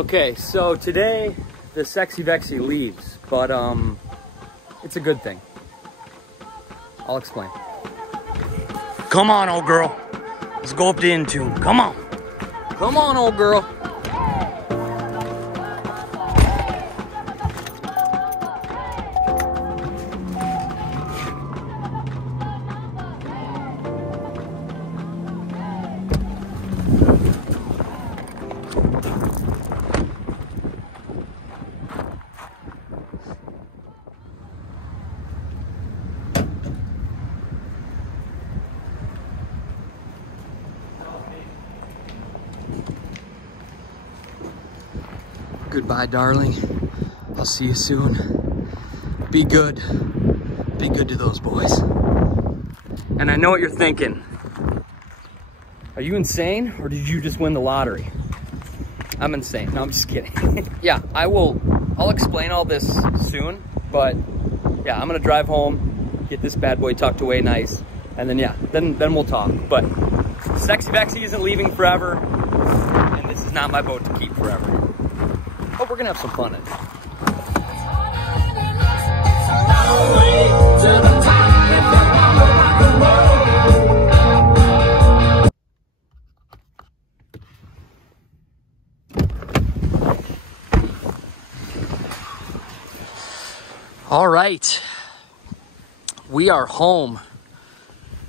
Okay, so today the Sexy Vexy leaves, but it's a good thing. I'll explain. Come on, old girl. Let's go up to Intune. Come on. Come on, old girl. Goodbye, darling. I'll see you soon. Be good. Be good to those boys. And I know what you're thinking. Are you insane, or did you just win the lottery? I'm insane. No, I'm just kidding. Yeah, I'll explain all this soon, but yeah, I'm gonna drive home, get this bad boy tucked away nice, and then yeah, then we'll talk. But Sexy Vexy isn't leaving forever, and this is not my boat to keep forever. But we're gonna have some fun in it. All right, we are home,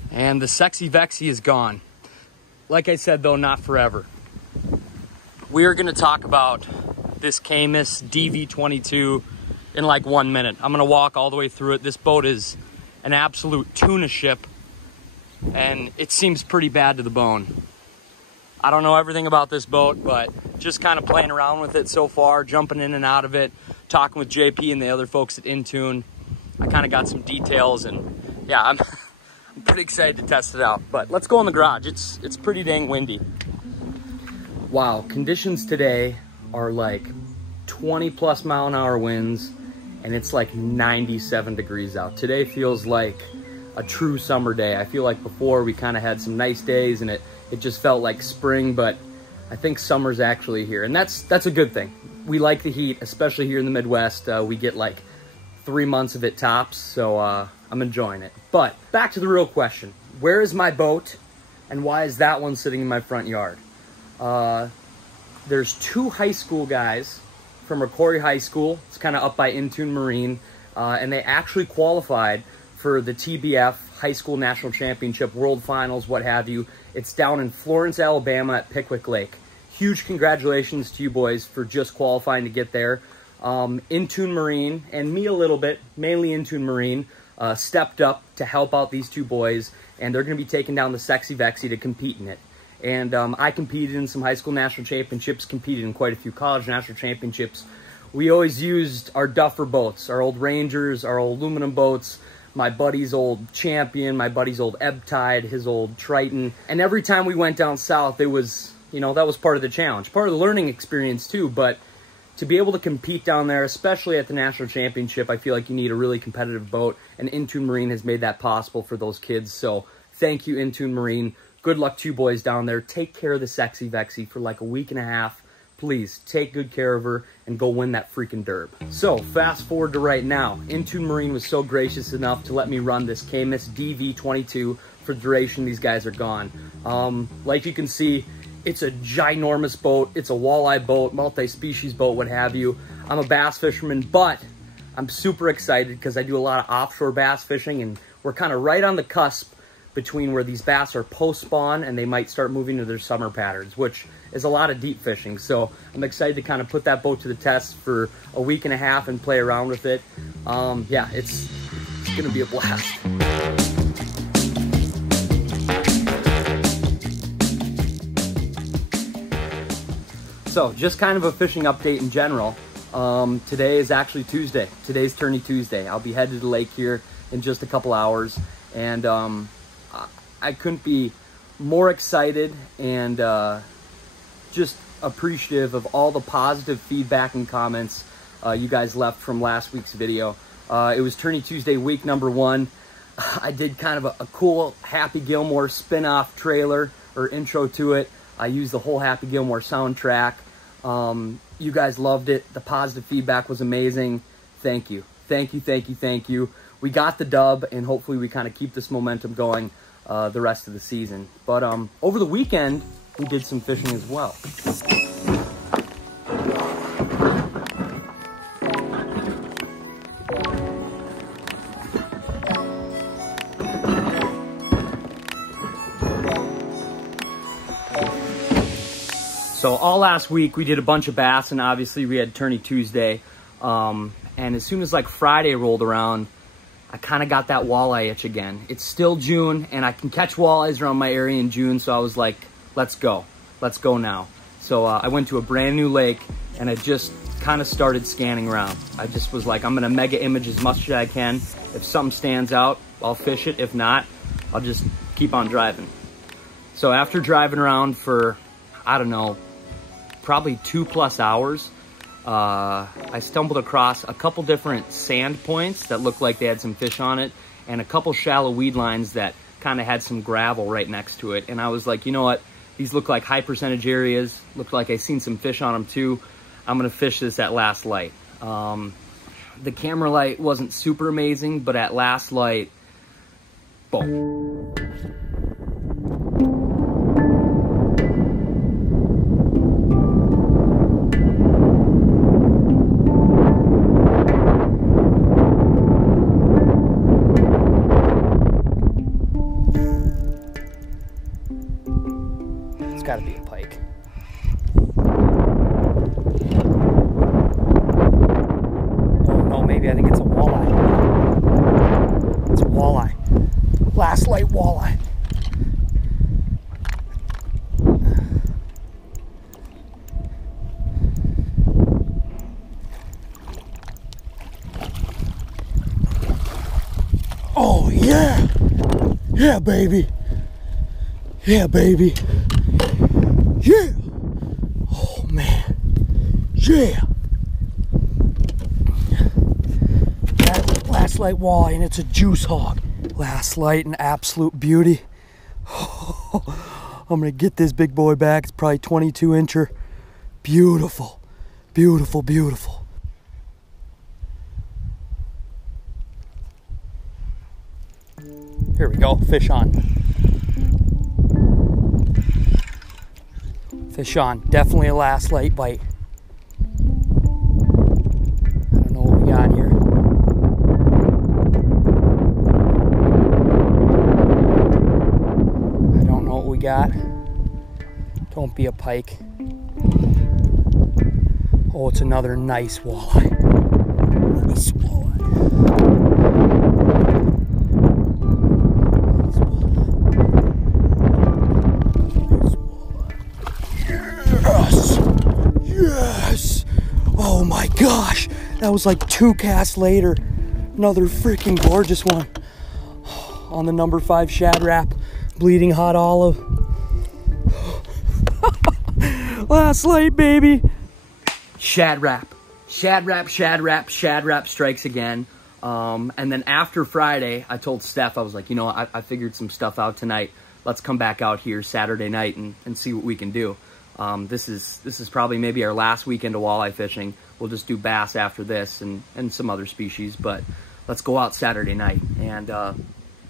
and the Sexy Vexy is gone. Like I said, though, not forever. We are gonna talk about this Camus DV22 in like 1 minute. I'm gonna walk all the way through it. This boat is an absolute tuna ship, and it seems pretty bad to the bone. I don't know everything about this boat, but just kind of playing around with it so far, jumping in and out of it, talking with JP and the other folks at Intune. I kind of got some details, and yeah, I'm pretty excited to test it out. But let's go in the garage. It's pretty dang windy. Wow, conditions today are like 20+ mile-an-hour winds, and it's like 97 degrees out. Today feels like a true summer day. I feel like before we kind of had some nice days and it just felt like spring, but I think summer's actually here, and that's a good thing. We like the heat, especially here in the Midwest. We get like 3 months of it tops, so I'm enjoying it. But back to the real question. Where is my boat, and why is that one sitting in my front yard? There's 2 high school guys from Rocori High School. It's kind of up by INTUNE Marine, and they actually qualified for the TBF High School National Championship, World Finals, what have you. It's down in Florence, Alabama at Pickwick Lake. Huge congratulations to you boys for just qualifying to get there. INTUNE Marine, and me a little bit, mainly INTUNE Marine, stepped up to help out these 2 boys, and they're going to be taking down the Sexy Vexy to compete in it. And I competed in some high school national championships, competed in quite a few college national championships. We always used our Duffer boats, our old Rangers, our old aluminum boats, my buddy's old Champion, my buddy's old Ebb Tide, his old Triton. And every time we went down south, it was, you know, that was part of the challenge, part of the learning experience too. But to be able to compete down there, especially at the national championship, I feel like you need a really competitive boat, and INTUNE Marine has made that possible for those kids. So thank you, INTUNE Marine. Good luck to you boys down there. Take care of the Sexy Vexy for like a week and a half. Please take good care of her and go win that freaking derb. So fast forward to right now. INTUNE Marine was so gracious enough to let me run this Camus DV22 for the duration these guys are gone. Like you can see, it's a ginormous boat. It's a walleye boat, multi-species boat, what have you. I'm a bass fisherman, but I'm super excited because I do a lot of offshore bass fishing, and we're kind of right on the cusp between where these bass are post-spawn and they might start moving to their summer patterns, which is a lot of deep fishing. So I'm excited to kind of put that boat to the test for a week and a half and play around with it. Yeah, it's gonna be a blast. So just kind of a fishing update in general. Today is actually Tuesday. Today's Tourney Tuesday. I'll be headed to the lake here in just a couple hours, and I couldn't be more excited and just appreciative of all the positive feedback and comments you guys left from last week's video. It was Tourney Tuesday week number 1. I did kind of a cool Happy Gilmore spin-off trailer or intro to it. I used the whole Happy Gilmore soundtrack. You guys loved it. The positive feedback was amazing. Thank you. Thank you, thank you, thank you. We got the dub, and hopefully we kind of keep this momentum going the rest of the season. But over the weekend, we did some fishing as well. So all last week we did a bunch of bass, and obviously we had Tourney Tuesday. And as soon as like Friday rolled around, I kind of got that walleye itch again. It's still June, and I can catch walleyes around my area in June, so I was like, let's go now. So I went to a brand new lake, and I just kind of started scanning around. I just was like, I'm gonna mega image as much as I can. If something stands out, I'll fish it. If not, I'll just keep on driving. So after driving around for, I don't know, probably 2+ hours, I stumbled across a couple different sand points that looked like they had some fish on it, and a couple shallow weed lines that kind of had some gravel right next to it. And I was like, you know what? These look like high percentage areas. Looked like I seen some fish on them too. I'm gonna fish this at last light. The camera light wasn't super amazing, but at last light, boom. It's gotta be a pike. Oh no, maybe I think it's a walleye. It's a walleye. Last light walleye. Oh yeah! Yeah, baby! Yeah, baby! Yeah! Oh man! Yeah! That last light walleye, and it's a juice hog. Last light, an absolute beauty. Oh, I'm gonna get this big boy back. It's probably 22-incher. Beautiful, beautiful, beautiful. Here we go. Fish on. Fish on. Definitely a last light bite. I don't know what we got here. I don't know what we got. Don't be a pike. Oh, it's another nice walleye. Nice walleye. Yes! Oh my gosh! That was like 2 casts later. Another freaking gorgeous one. On the number 5 Shad Rap, bleeding hot olive. Last light, baby! Shad Rap. Shad Rap, Shad Rap, Shad Rap strikes again. And then after Friday, I told Steph, I was like, you know, I figured some stuff out tonight. Let's come back out here Saturday night and see what we can do. This is probably maybe our last weekend of walleye fishing. We'll just do bass after this and some other species, but let's go out Saturday night. And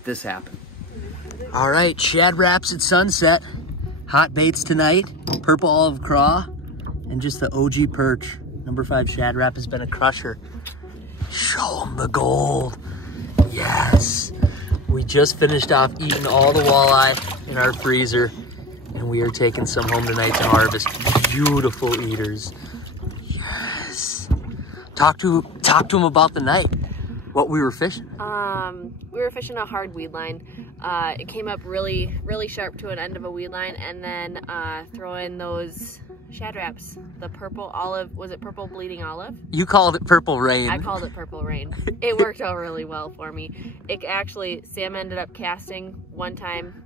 this happened. All right, Shad Raps at sunset. Hot baits tonight, purple olive craw, and just the OG perch. Number 5 Shad Rap has been a crusher. Show them the gold. Yes. We just finished off eating all the walleye in our freezer, and we are taking some home tonight to harvest. Beautiful eaters. Yes. Talk to them about the night. What we were fishing. We were fishing a hard weed line. It came up really, really sharp to an end of a weed line, and then throw in those Shad Raps. The purple olive, was it purple bleeding olive? You called it purple rain. I called it purple rain. It worked out really well for me. It actually, Sam ended up casting one time.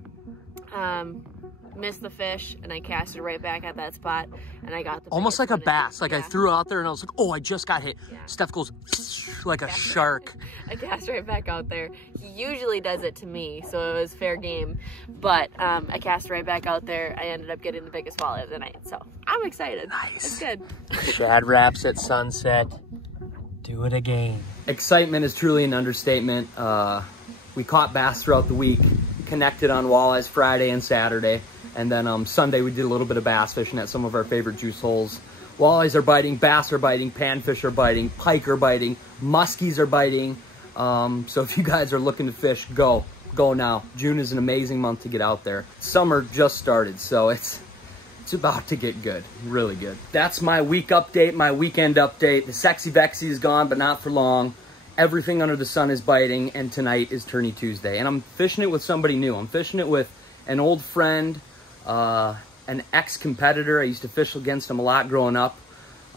missed the fish, and I cast it right back at that spot, and I got the almost like a bass. Like, yeah. I threw it out there, and I was like, oh, I just got hit. Yeah. Steph goes like a shark. I cast right back out there. He usually does it to me, so it was fair game. But I cast right back out there. I ended up getting the biggest walleye of the night, so I'm excited. Nice. It's good. Shad Raps at sunset. Do it again. Excitement is truly an understatement. We caught bass throughout the week, connected on walleyes Friday and Saturday, and then Sunday we did a little bit of bass fishing at some of our favorite juice holes. Walleyes are biting, bass are biting, panfish are biting, pike are biting, muskies are biting. So if you guys are looking to fish, go now. June is an amazing month to get out there. Summer just started, so it's about to get good, really good. That's my week update, my weekend update. The sexy Vexy is gone, but not for long. Everything under the sun is biting, and tonight is Tourney Tuesday. And I'm fishing it with somebody new. I'm fishing it with an old friend, an ex-competitor. I used to fish against him a lot growing up.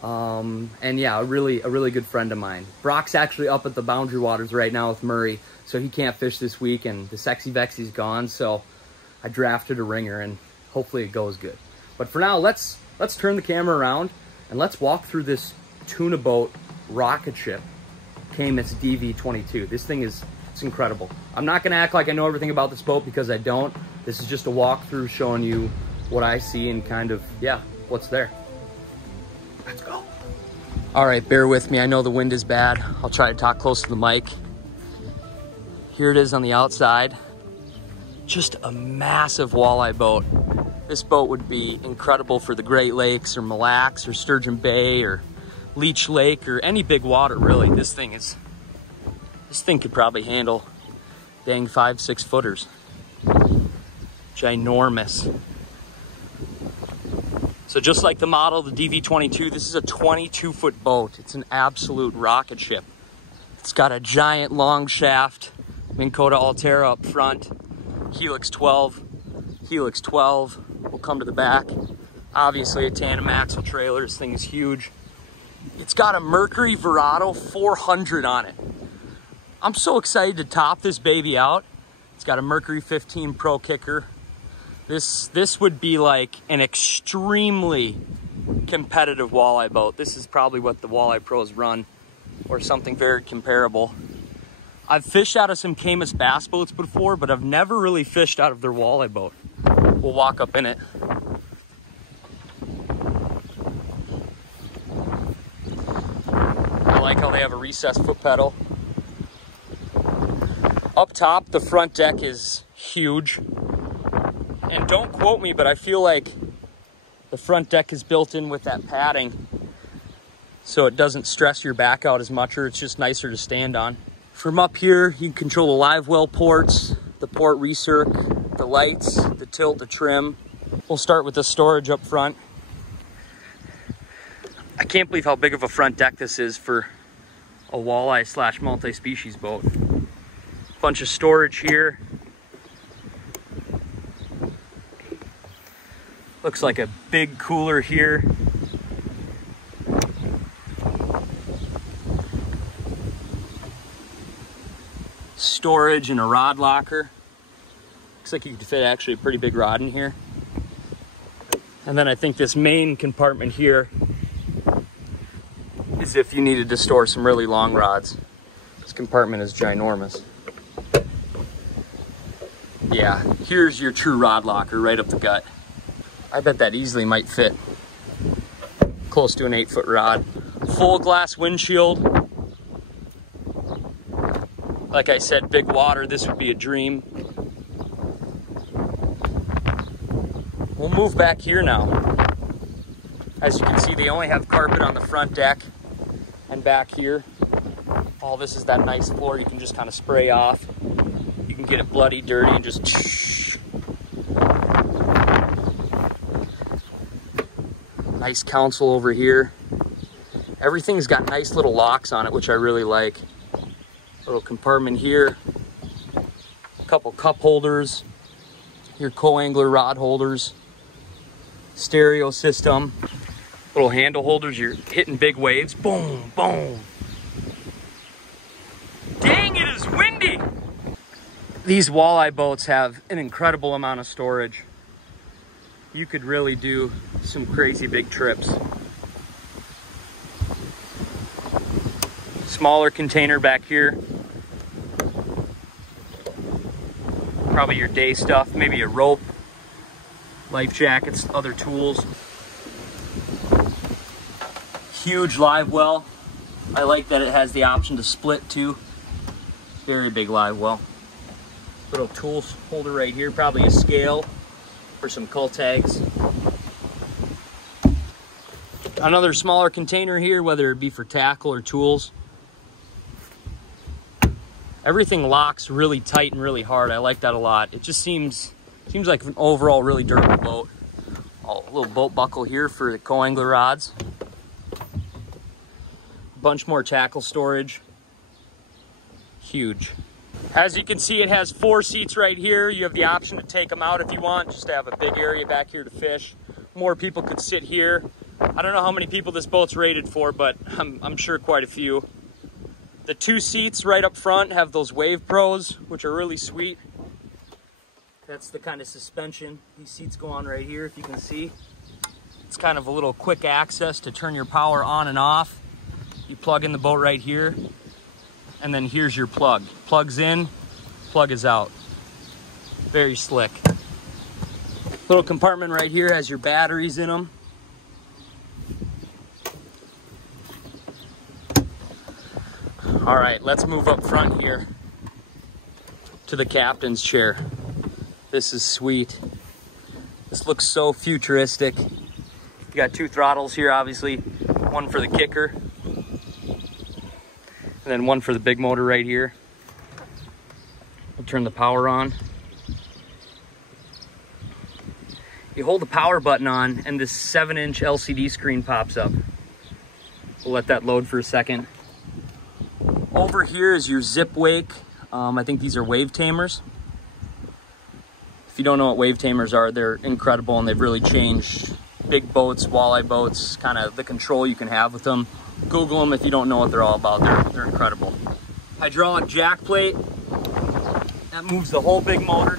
And yeah, a really good friend of mine. Brok's actually up at the Boundary Waters right now with Murray, so he can't fish this week, and the sexy Vexy's gone, so I drafted a ringer, and hopefully it goes good. But for now, let's turn the camera around, and let's walk through this tuna boat rocket ship. Camus DV22. This thing it's incredible. I'm not gonna act like I know everything about this boat, because I don't. This is just a walkthrough showing you what I see and kind of, yeah, what's there. Let's go. All right, bear with me. I know the wind is bad. I'll try to talk close to the mic. Here it is on the outside. Just a massive walleye boat. This boat would be incredible for the Great Lakes or Mille Lacs or Sturgeon Bay or Leech Lake or any big water, really. This thing could probably handle dang 5-6 footers. Ginormous. So just like the model, the DV22, this is a 22-foot boat. It's an absolute rocket ship. It's got a giant long shaft, Minn Kota Altera up front, Helix 12 will come to the back. Obviously a tandem axle trailer. This thing is huge. It's got a Mercury Verado 400 on it. I'm so excited to top this baby out. It's got a Mercury 15 Pro kicker. This would be like an extremely competitive walleye boat. This is probably what the walleye pros run, or something very comparable. I've fished out of some Camus bass boats before, but I've never really fished out of their walleye boat. We'll walk up in it. I like how they have a recessed foot pedal. Up top, the front deck is huge. And don't quote me, but I feel like the front deck is built in with that padding, so it doesn't stress your back out as much, or it's just nicer to stand on. From up here, you can control the live well ports, the port recirc, the lights, the tilt, the trim. We'll start with the storage up front. I can't believe how big of a front deck this is for a walleye / multi-species boat. Bunch of storage here. Looks like a big cooler here. Storage and a rod locker. Looks like you could fit actually a pretty big rod in here. And then I think this main compartment here is if you needed to store some really long rods. This compartment is ginormous. Yeah, here's your true rod locker right up the gut. I bet that easily might fit close to an 8-foot rod. Full glass windshield. Like I said, big water, this would be a dream. We'll move back here now. As you can see, they only have carpet on the front deck and back here. All this is that nice floor you can just kind of spray off. You can get it bloody, dirty, and just nice console over here. Everything's got nice little locks on it, which I really like. Little compartment here. A couple cup holders. Your co-angler rod holders. Stereo system. Little handle holders. You're hitting big waves. Boom, boom. Dang, it is windy! These walleye boats have an incredible amount of storage. you could really do some crazy big trips. Smaller container back here. Probably your day stuff, maybe a rope, life jackets, other tools. Huge live well. I like that it has the option to split too. Very big live well. Little tools holder right here, probably a scale for some cull tags. Another smaller container here, whether it be for tackle or tools. Everything locks really tight and really hard. I like that a lot. It just seems like an overall really durable boat. Oh, a little boat buckle here for the co-angler rods. A bunch more tackle storage. Huge. As you can see, it has 4 seats right here. You have the option to take them out if you want, just to have a big area back here to fish. More people could sit here. I don't know how many people this boat's rated for, but I'm sure quite a few. The 2 seats right up front have those Wave Pros, which are really sweet. That's the kind of suspension these seats go on right here, if you can see. It's kind of a little quick access to turn your power on and off. You plug in the boat right here, and then here's your plug. Plugs in, plug is out. Very slick. Little compartment right here has your batteries in them. All right, let's move up front here to the captain's chair. This is sweet. This looks so futuristic. You got 2 throttles here, obviously. One for the kicker, and then one for the big motor right here. We'll turn the power on. You hold the power button on and this 7-inch LCD screen pops up. We'll let that load for a second. Over here is your zip wake. I think these are wave tamers. If you don't know what wave tamers are, they're incredible and they've really changed big boats, walleye boats, kind of the control you can have with them. Google them if you don't know what they're all about. They're incredible. Hydraulic jack plate. That moves the whole big motor.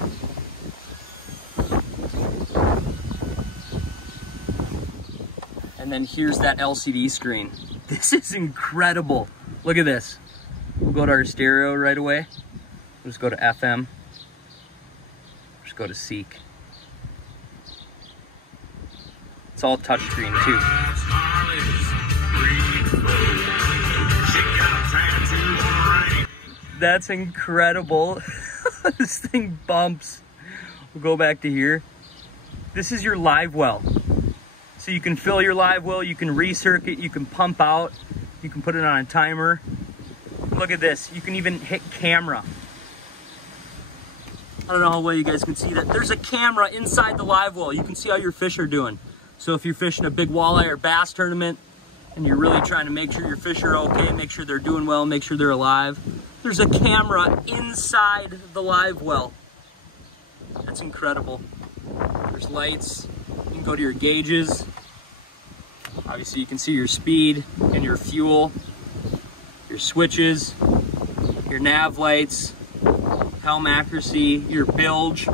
And then here's that LCD screen. This is incredible. Look at this. We'll go to our stereo right away. We'll just go to FM. Just go to Seek. It's all touchscreen too. That's incredible. This thing bumps. We'll go back to here. This is your live well. So you can fill your live well, you can recircuit, you can pump out, you can put it on a timer. Look at this, you can even hit camera. I don't know how well you guys can see that. There's a camera inside the live well. You can see how your fish are doing. So if you're fishing a big walleye or bass tournament and you're really trying to make sure your fish are okay, make sure they're doing well, make sure they're alive, there's a camera inside the live well. That's incredible. There's lights. You can go to your gauges. Obviously you can see your speed and your fuel, your switches, your nav lights, helm accuracy, your bilge,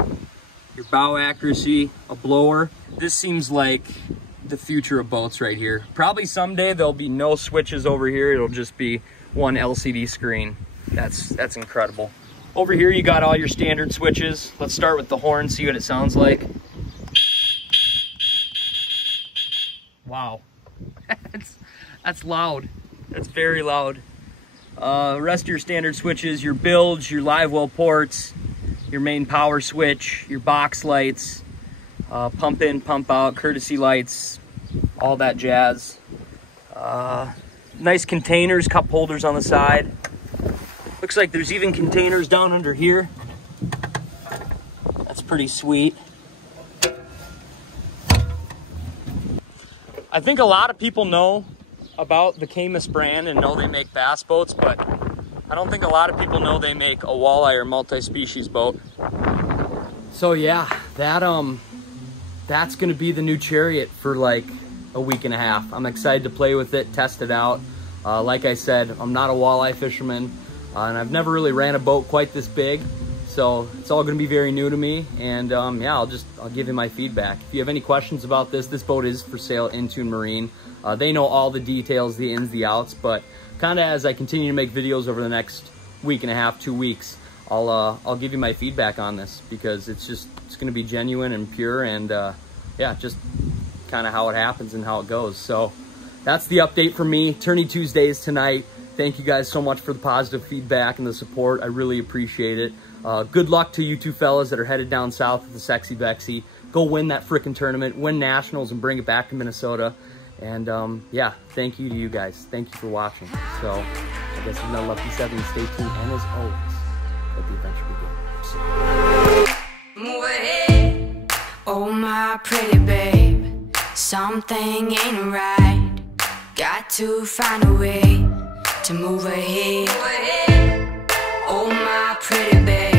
your bow accuracy, a blower. This seems like the future of boats right here. Probably someday there'll be no switches over here. It'll just be one LCD screen. That's incredible. Over here you got all your standard switches. Let's start with the horn, see what it sounds like. Wow, that's loud. That's very loud. Rest of your standard switches, your bilge, your live well ports, your main power switch, your box lights, pump in, pump out, courtesy lights, all that jazz. Nice containers, cup holders on the side. Looks like there's even containers down under here. That's pretty sweet. I think a lot of people know about the Camus brand and know they make bass boats, but I don't think a lot of people know they make a walleye or multi-species boat. So yeah, that's gonna be the new Chariot for like a week and a half. I'm excited to play with it, test it out. Like I said, I'm not a walleye fisherman, and I've never really ran a boat quite this big. So it's all gonna be very new to me, and yeah, I'll give you my feedback. If you have any questions about this boat is for sale, INTUNE Marine. They know all the details, the ins, the outs, but kind of as I continue to make videos over the next week and a half, 2 weeks, I'll give you my feedback on this, because it's gonna be genuine and pure, and yeah, just kind of how it happens and how it goes. So that's the update for me. Tourney Tuesdays tonight. Thank you guys so much for the positive feedback and the support. I really appreciate it. Good luck to you two fellas that are headed down south with the Sexy Vexy. Go win that frickin' tournament, win nationals, and bring it back to Minnesota. And yeah, thank you to you guys. Thank you for watching. So I guess it's another Lucky 7. Stay tuned, and as always, let the adventure begin. Move ahead, oh my pretty babe. Something ain't right. Got to find a way to move ahead. Oh my pretty babe.